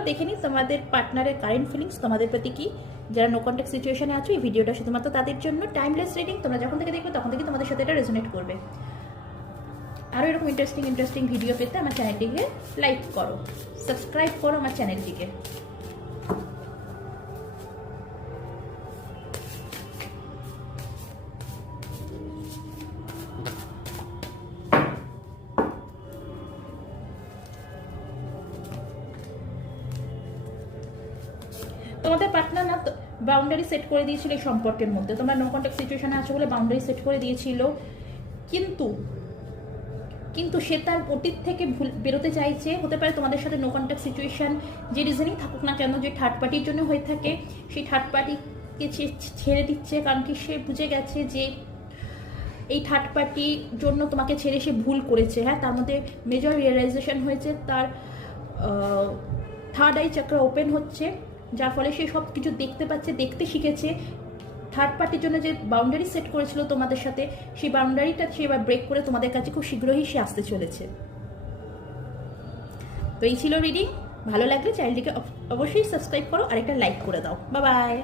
চলো দেখে নিই তোমাদের পার্টনারের কারেন্ট ফিলিংস তোমাদের প্রতি কি। যারা নো কন্ট্যাক্ট সিচুয়েশনে আছো, এই ভিডিওটা শুধুমাত্র তাদের জন্য। টাইমলেস রিডিং, তোমরা যখন থেকে দেখবে তখন থেকে তোমাদের সাথে এটা রেজোনেট করবে। আরও এরকম ইন্টারেস্টিং ভিডিও পেতে আমার চ্যানেলটিকে লাইক করো, সাবস্ক্রাইব করো আমার চ্যানেলটিকে। তোমাদের পার্টনার না বাউন্ডারি সেট করে দিয়েছিল এই সম্পর্কের মধ্যে। তোমরা নো কন্ট্যাক্ট সিচুয়েশনে আছো বলে বাউন্ডারি সেট করে দিয়েছিল, কিন্তু সে তার অতীত থেকে বেরোতে চাইছে। হতে পারে তোমাদের সাথে নো কন্ট্যাক্ট সিচুয়েশন যে রিজনেই থাকুক না কেন, যে থার্ড পার্টির জন্য হয়ে থাকে, সেই থার্ড পার্টিকে ছেড়ে দিচ্ছে। কারণ কি সে বুঝে গেছে যে এই থার্ড পার্টির জন্য তোমাকে ছেড়ে সে ভুল করেছে। হ্যাঁ, তার মধ্যে মেজর রিয়েলাইজেশন হয়েছে, তার থার্ড আই চক্র ওপেন হচ্ছে, যার ফলে সে সব কিছু দেখতে পাচ্ছে, দেখতে শিখেছে। থার্ড পার্টির জন্য যে বাউন্ডারি সেট করেছিল তোমাদের সাথে, সেই বাউন্ডারিটা সে এবার ব্রেক করে তোমাদের কাছে খুব শীঘ্রই সে আসতে চলেছে। তো এই ছিল রিডিং। ভালো লাগলে চ্যানেলটিকে অবশ্যই সাবস্ক্রাইব করো আর একটা লাইক করে দাও। Bye bye.